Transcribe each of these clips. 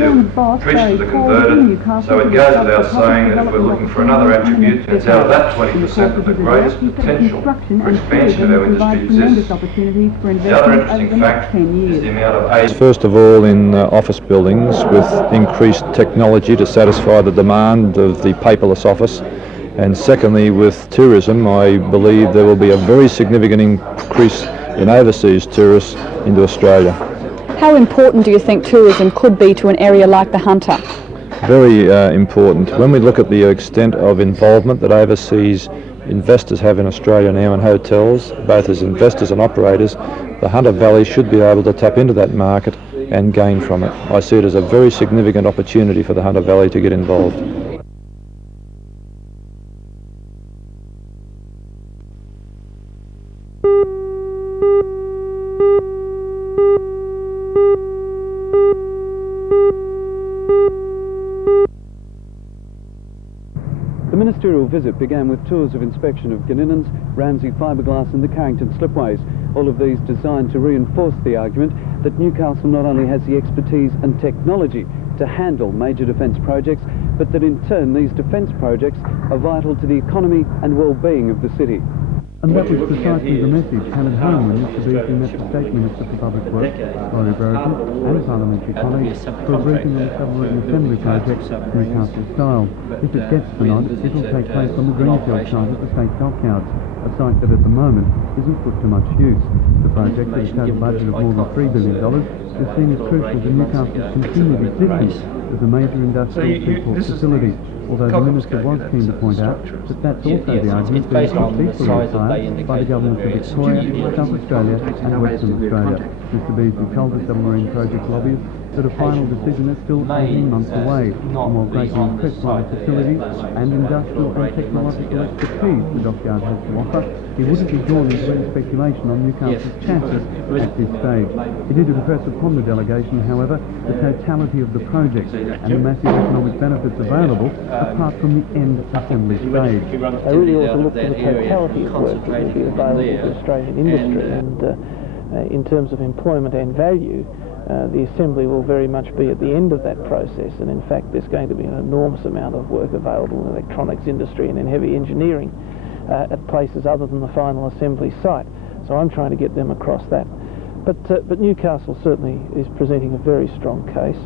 bridge to the converted. So it goes without saying that if we're looking for another attribute, it's out of that 20% that the greatest potential for expansion of our industry exists. The other interesting fact is the amount of aid. First of all, in office buildings with increased technology to satisfy the demand of the paperless office. And secondly, with tourism, I believe there will be a very significant increase in overseas tourists into Australia. How important do you think tourism could be to an area like the Hunter? Very important. When we look at the extent of involvement that overseas investors have in Australia now in hotels, both as investors and operators, the Hunter Valley should be able to tap into that market and gain from it. I see it as a very significant opportunity for the Hunter Valley to get involved. The ministerial visit began with tours of inspection of Ganinans, Ramsey Fiberglass and the Carrington Slipways, all of these designed to reinforce the argument that Newcastle not only has the expertise and technology to handle major defence projects, but that in turn these defence projects are vital to the economy and well-being of the city. And that was precisely the message hammered home when Mr Beasley met the State Minister for Public Works, Laurie Brereton, and parliamentary colleagues for a briefing on the submarine assembly project, Newcastle style. If it gets the nod, it will take place on the greenfield site at the State Dockyards, a site that at the moment isn't put to much use. The project, with a total budget of more than $3 billion, is seen as crucial to Newcastle's continued existence as a major industrial seaport facility. Although the Minister was keen to point out that that's also the argument being equally applied by the governments of Victoria, South Australia and Western Australia. Mr Beasley told the submarine project lobbyists that a final decision is still 18 months away, and while greatly impressed by the facilities and industrial and technological expertise the dockyard has to offer, he wouldn't be drawn into any speculation on Newcastle's chances at this stage. He did impress upon the delegation, however, the totality of the project and the massive economic benefits available apart from the end assembly stage. They really ought to look for the totality of work that will be available to Australian industry, and in terms of employment and value, the assembly will very much be at the end of that process, and in fact there's going to be an enormous amount of work available in the electronics industry and in heavy engineering at places other than the final assembly site. So I'm trying to get them across that. But Newcastle certainly is presenting a very strong case.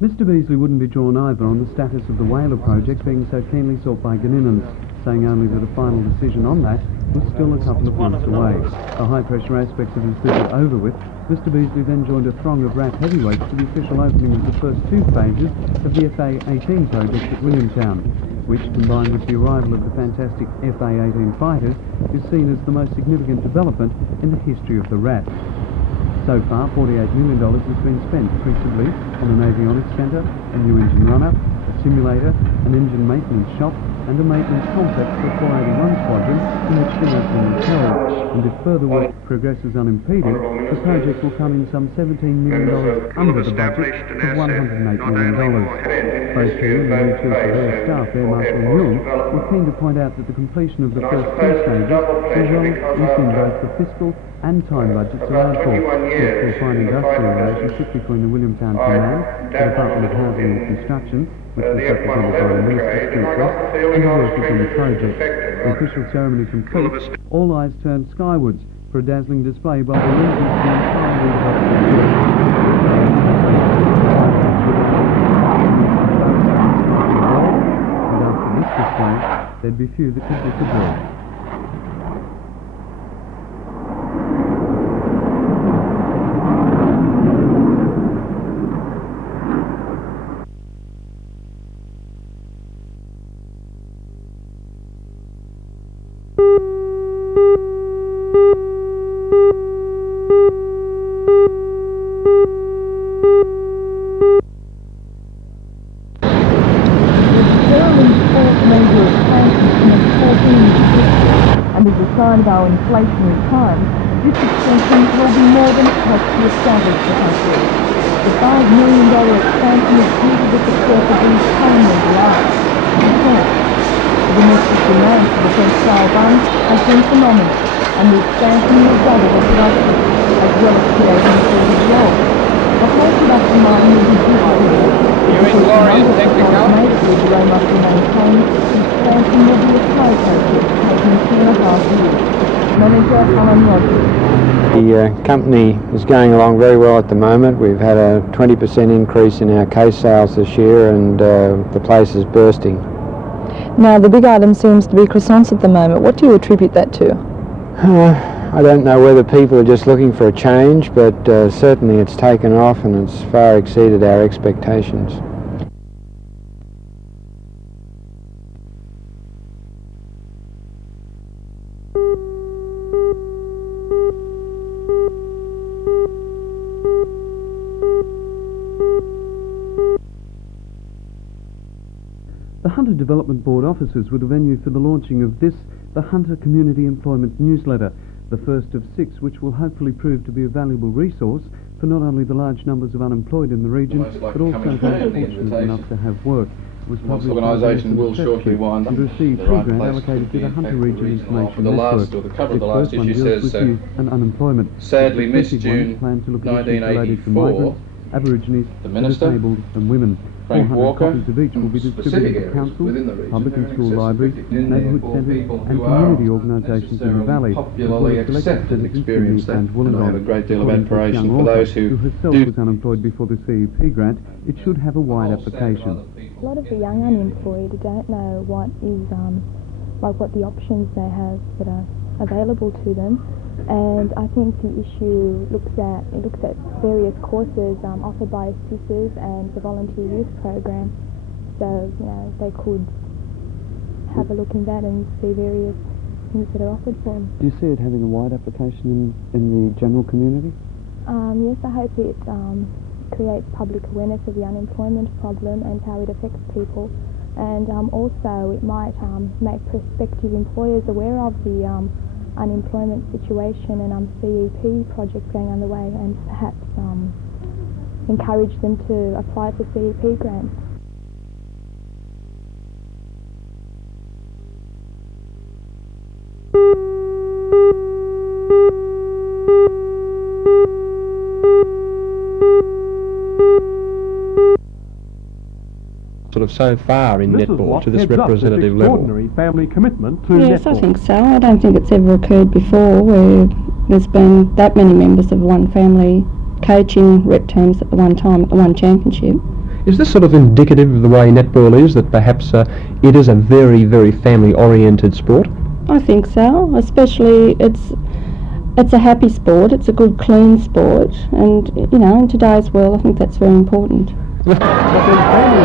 Mr Beasley wouldn't be drawn either on the status of the Whaler project being so keenly sought by Ganinans, saying only that a final decision on that was still a couple of months away. The high-pressure aspects of his visit over with, Mr Beasley then joined a throng of RAF heavyweights for the official opening of the first two phases of the FA-18 project at Williamtown, which, combined with the arrival of the fantastic FA-18 fighters, is seen as the most significant development in the history of the RAF. So far, $48 million has been spent principally on an avionics centre, a new engine runner, a simulator, an engine maintenance shop, and a maintenance complex for the 481 Squadron in which the opening is held. And if further work progresses unimpeded, the project will come in some $17 million under the budget of $108 million. Both he and the new Chief of Air Staff, Air Marshal June, were keen to point out that the completion of the first two stages results in both the fiscal and time budgets allowed for, which will find industrial relationship between the Williamtown Command, the Department of Housing and Construction, which was represented by the Minister, Torres, and the workers on the project. The official ceremony complete, all eyes turned skywards for a dazzling display by the leaders of the entire but after this display, there'd be few that could disagree. And as a sign of our inflationary times, this extension will be more than it costs to establish the country. The $5 million expansion is due to the success of these culinary delights. The domestic demand for defence-style buns has been phenomenal, and the expansion will double the production, as well as creating 40 jobs. The whole production line will be duplicated You're in glorious technicolor. The must be maintained. The expansion will be a slow process, taking 2.5 years. Manager Alan Rogers. The company is going along very well at the moment. We've had a 20% increase in our case sales this year, and the place is bursting. Now, the big item seems to be croissants at the moment. What do you attribute that to? I don't know whether people are just looking for a change, but certainly it's taken off and it's far exceeded our expectations. The Hunter Development Board offices were the venue for the launching of this, the Hunter Community Employment Newsletter, the first of 6 which will hopefully prove to be a valuable resource for not only the large numbers of unemployed in the region, but also those fortunate enough to have work. This organisation will shortly wind up and receive the right grant place allocated to the Hunter Region Information the Network. last, or the cover of the Its last first one issue deals says with youth and unemployment. sadly Its missed second one June plans to look at issues related to 1984, migrants, Aborigines, the Minister, disabled and women. Frank 400 Walker, copies of each will be distributed to councils, public and school libraries, neighbourhood centres and community organisations in the valley, popularly as well as selected accepted centres in experience Sydney and that, and I have a Wollongong. great deal of According to this admiration young for author, those who herself do was unemployed before the CEP grant, it should have a wide application. A lot of the young unemployed don't know what is what the options they have that are available to them, and I think the issue looks at various courses offered by CISs and the volunteer youth program. So they could have a look in that and see various things that are offered for them. Do you see it having a wide application in the general community? Yes, I hope it creates public awareness of the unemployment problem and how it affects people, and also it might make prospective employers aware of the unemployment situation and CEP projects going on the way, and perhaps encourage them to apply for CEP grants. Sort of so far in netball to this representative level. Family commitment to yes, I think so. I don't think it's ever occurred before where there's been that many members of one family coaching rep teams at the one time, at the one championship. Is this sort of indicative of the way netball is, that perhaps it is a very, very family-oriented sport? I think so, especially it's a happy sport, it's a good clean sport, and in today's world I think that's very important. But then family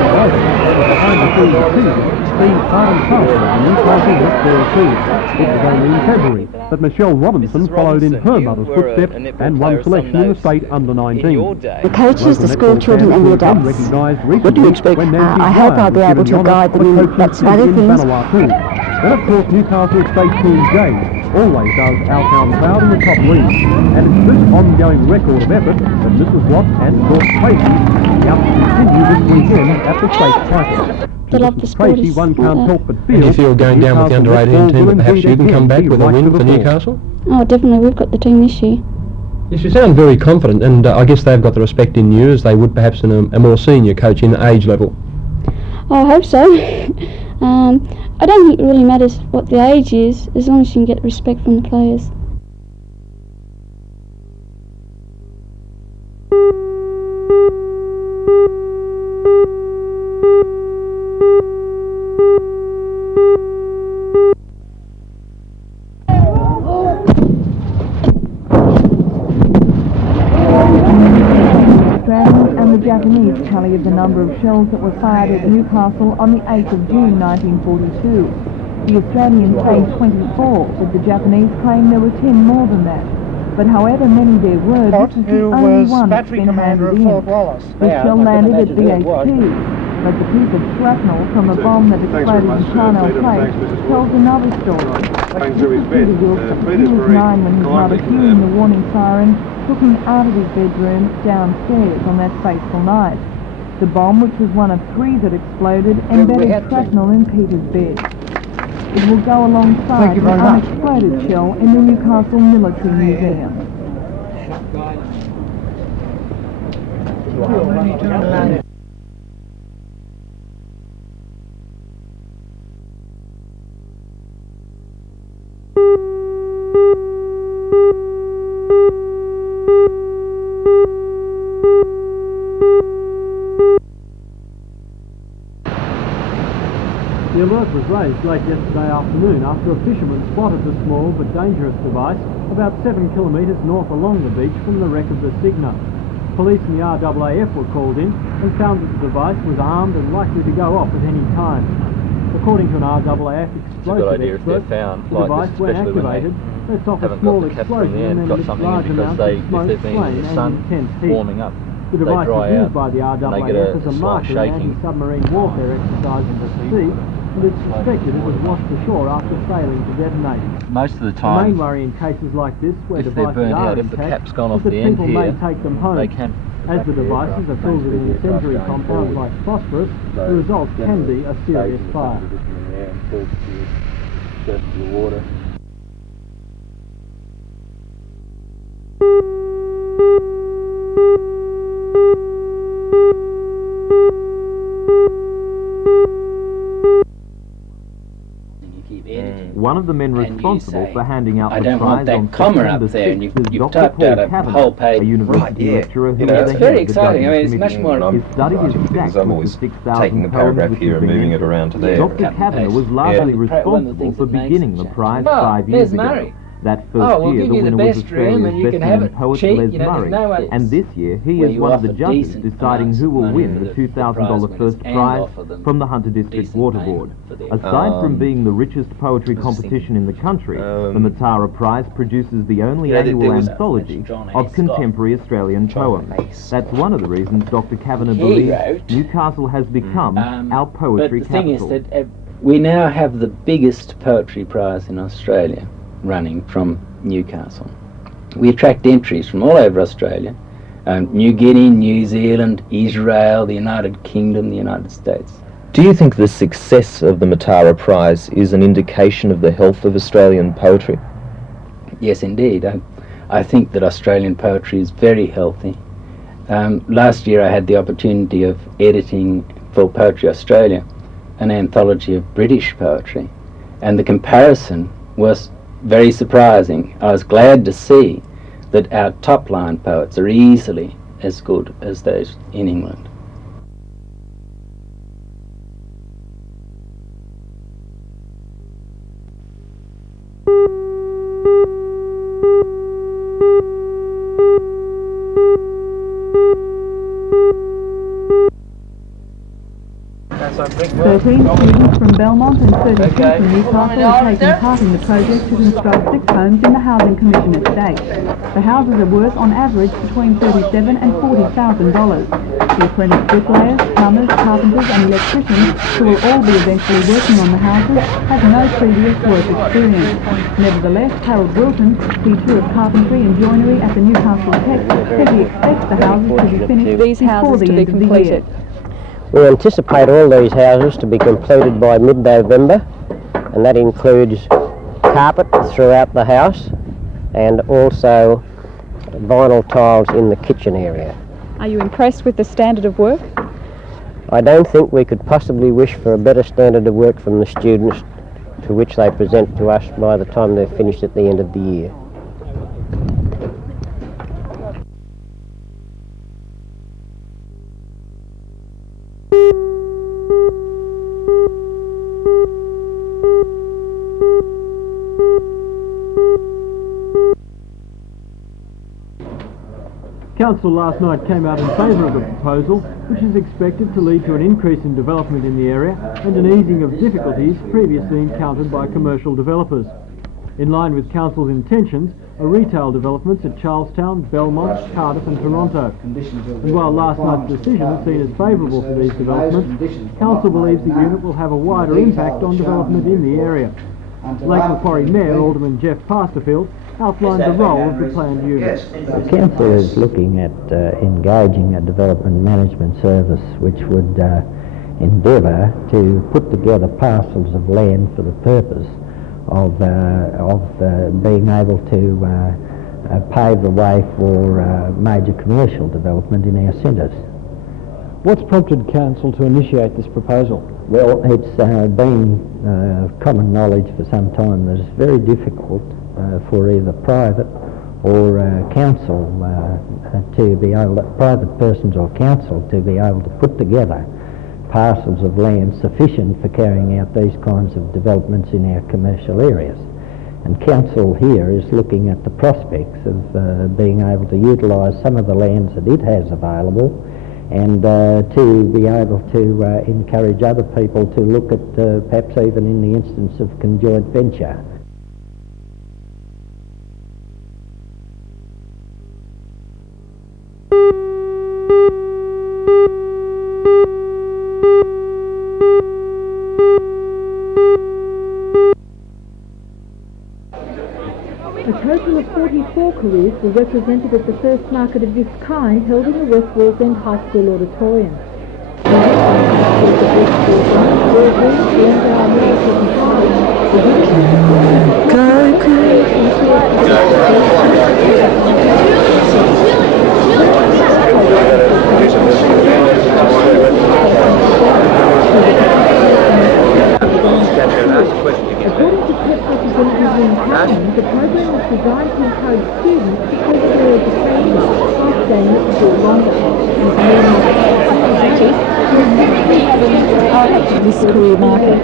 was behind the scenes being part and parcel of the Newcastle netball team. It was only in February that Michelle Robinson followed in her mother's footsteps and won selection in the state under-19. The coaches, the school children and the adults. What do you expect? I hope I'll be able to guide them in lots of other things. Then of course Newcastle State Team J always does Altown proud in the top league, and it's this ongoing record of effort that Mrs. Watt and George Tracy out to continue this weekend at the state title. They love the sport. Tracy, one can't help but feel. And you feel going down with the under-18 team that perhaps you can come back with a win for Newcastle? Oh, definitely, we've got the team this year. Yes, you sound very confident, and I guess they've got the respect in you as they would perhaps in a more senior coach in age level. Oh, I hope so. I don't think it really matters what the age is, as long as you can get respect from the players. The Japanese tally of the number of shells that were fired at Newcastle on the 8th of June 1942. The Australians say 24, but the Japanese claim there were 10 more than that. But however many there were, this is the only one that's been handed in. The shell landed at BHP, but the piece of shrapnel from a bomb that exploded in Charnel Place tells another story. Peter Wilson, he was 9 when his mother, hearing the warning siren, took him out of his bedroom downstairs on that fateful night. The bomb, which was one of 3 that exploded, embedded shrapnel in Peter's bed. It will go alongside an unexploded shell in the Newcastle Military Museum. smoke was raised late yesterday afternoon after a fisherman spotted the small but dangerous device about 7 kilometres north along the beach from the wreck of the Cygna. Police and the RAAF were called in and found that the device was armed and likely to go off at any time. According to an RAAF explosive expert, the device, when activated, lets off a small explosion and then emits large amounts of smoke, flame and intense heat. The device is used by the RAAF as a marker in anti-submarine warfare exercises at sea, and it's suspected it was washed ashore after failing to detonate. Most of the time, the main worry in cases like this, where if they're devices burnt are out, if the intact, cap's gone is off that the end people may here, take them home. they can. As the devices are filled with incendiary compounds like phosphorus, the result can be a serious fire. One of the men responsible for handing out I the don't want prize on that comma September up there, and 6th is you've Dr. typed Paul out a Kavanagh, whole page. a university lecturer who You know, is it's the very head of the exciting. I mean, judging it's much committee. more. His study is stacked with the 6,000 taking the paragraph here and moving it around to there. Dr. Kavanagh was largely responsible for beginning the prize 5 years ago. That first we'll year, give the you the winner was best room and Australia's you can have best-known it poet cheap, Les you know, Murray. there's no way. And this year, he Where is you one of the offer judges decent deciding amounts who of will money win to the the $2,000 prize first winners and prize offer them from the Hunter District decent Water payment Board. for their Aside from being the richest poetry competition in the country, the Matara Prize produces the only annual anthology of contemporary Australian poems. That's one of the reasons Dr. Kavanagh believes Newcastle has become our poetry But the thing capital. is that we now have the biggest poetry prize in Australia running from Newcastle. We attract entries from all over Australia, New Guinea, New Zealand, Israel, the United Kingdom, the United States. Do you think the success of the Matara Prize is an indication of the health of Australian poetry? Yes, indeed. I think that Australian poetry is very healthy. Last year I had the opportunity of editing for Poetry Australia an anthology of British poetry, and the comparison was very surprising. I was glad to see that our top-line poets are easily as good as those in England. Thirteen students from Belmont and 32 from Newcastle are taking part in the project to construct 6 homes in the Housing Commission estate. The houses are worth on average between $37,000 and $40,000. The apprentice bricklayers, plumbers, carpenters and electricians, who will all be eventually working on the houses, have no previous work experience. Nevertheless, Harold Wilton, Teacher of Carpentry and Joinery at the Newcastle Tech, says he expects the houses to be finished before the end of the year. We anticipate all these houses to be completed by mid-November, and that includes carpet throughout the house and also vinyl tiles in the kitchen area. Are you impressed with the standard of work? I don't think we could possibly wish for a better standard of work from the students to which they present to us by the time they're finished at the end of the year. Council last night came out in favour of the proposal, which is expected to lead to an increase in development in the area and an easing of difficulties previously encountered by commercial developers. In line with Council's intentions are retail developments at Charlestown, Belmont, Cardiff and Toronto. And while last night's decision is seen as favourable for these developments, Council believes the unit will have a wider impact on development in the area. Lake Macquarie Mayor Alderman Jeff Pasterfield outlined the role of the planned unit. The council is looking at engaging a development management service which would endeavour to put together parcels of land for the purpose of being able to pave the way for major commercial development in our centres. What's prompted council to initiate this proposal? Well, it's been common knowledge for some time that it's very difficult for either private or council to be able to, private persons or council to be able to put together parcels of land sufficient for carrying out these kinds of developments in our commercial areas. And Council here is looking at the prospects of being able to utilise some of the lands that it has available, and to be able to encourage other people to look at perhaps even in the instance of conjoint venture. A total of 44 careers were represented at the first market of this kind held in the West Wallsend High School auditorium. According to PEP representatives in town, the program was designed to encourage students to further their education, staying at school longer, This career market.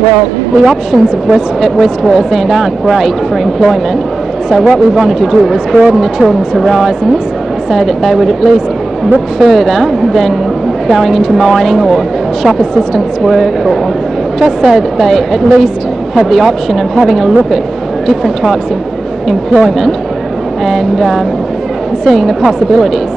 Well, the options at West Wallsend aren't great for employment, so what we wanted to do was broaden the children's horizons so that they would at least look further than going into mining or shop assistance work, or just so that they at least have the option of having a look at different types of employment and seeing the possibilities.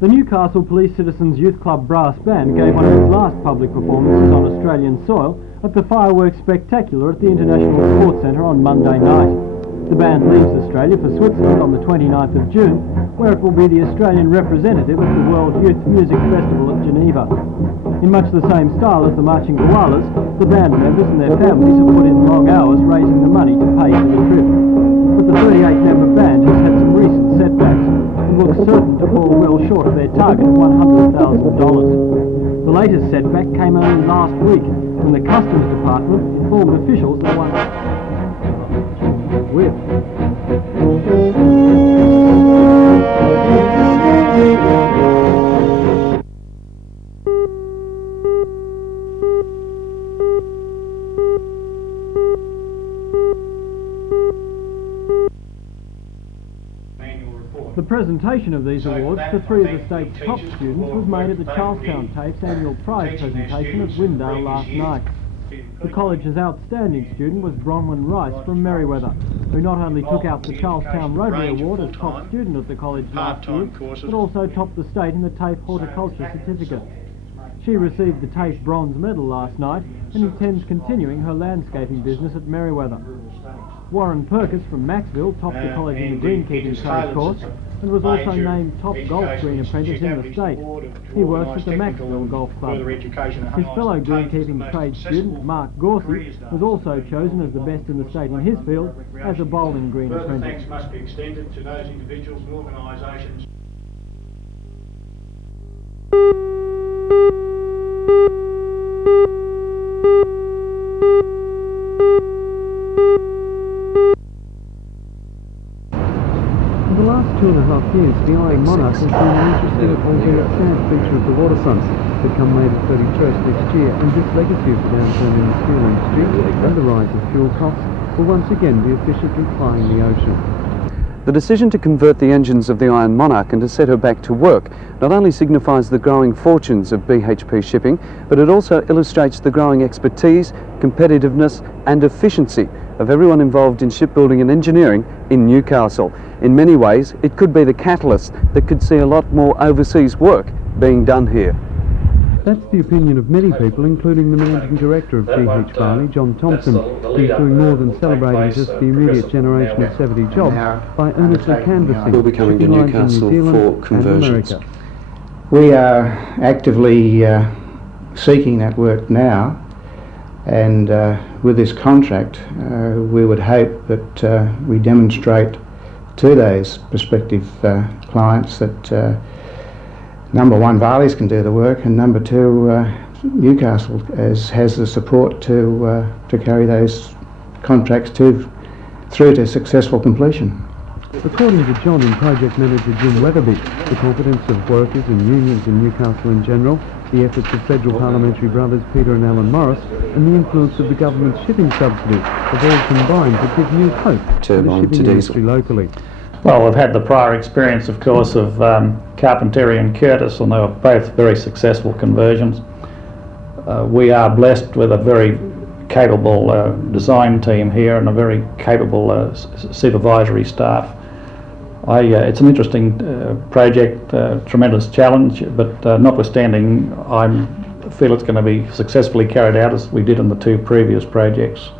The Newcastle Police Citizens Youth Club Brass Band gave one of its last public performances on Australian soil at the Fireworks Spectacular at the International Sports Centre on Monday night. The band leaves Australia for Switzerland on the 29th of June, where it will be the Australian representative at the World Youth Music Festival at Geneva. In much the same style as the Marching Koalas, the band members and their families have put in long hours raising the money to pay for the trip. But the 38-member band has had some recent setbacks and looks certain to fall well short of their target of $100,000. The latest setback came only last week when the Customs Department informed officials that one with. The presentation of these awards to three of the state's top students was made at the Charlestown TAFE's annual prize presentation at Windale last night. The college's outstanding student was Bronwyn Rice from Merriweather, who not only took out the Charlestown Rotary Award as top student at the college last year, but also topped the state in the TAFE Horticulture Certificate. She received the TAFE Bronze Medal last night and intends continuing her landscaping business at Merriweather. Warren Perkins from Maxville topped the college in the greenkeeping trade course and was also named top golf green apprentice in the state. He works at the Maxville Golf Club. His fellow greenkeeping trade student, Mark Gorsey, was also chosen as the best in the state in his field as a bowling green apprentice. Thanks must be extended to those individuals and organisations. For the last 2.5 years, the Iron Monarch has been interested in altering its sad feature of the waterfront, become made of 31st next year, and this legacy of the downturn in the steel industry and the rise of fuel costs will once again be efficiently plying the ocean. The decision to convert the engines of the Iron Monarch and to set her back to work not only signifies the growing fortunes of BHP shipping, but it also illustrates the growing expertise, competitiveness and efficiency of everyone involved in shipbuilding and engineering in Newcastle. In many ways, it could be the catalyst that could see a lot more overseas work being done here. That's the opinion of many people, including the Managing Director of GH Barley, John Thompson. He's doing more than celebrating just the immediate generation of 70 jobs by earnestly canvassing will be coming to Newcastle for conversions. We are actively seeking that work now, and with this contract we would hope that we demonstrate to those prospective clients that number one, Varley's can do the work, and number two, Newcastle has the support to carry those contracts through to successful completion. According to John and project manager Jim Weatherby, the confidence of workers and unions in Newcastle in general, the efforts of federal parliamentary brothers Peter and Alan Morris, and the influence of the government's shipping subsidy have all combined to give new hope to the shipping industry locally. Well, we've had the prior experience, of course, of Carpenteri and Curtis, and they were both very successful conversions. We are blessed with a very capable design team here and a very capable supervisory staff. It's an interesting project, tremendous challenge, but notwithstanding, I feel it's going to be successfully carried out as we did in the two previous projects.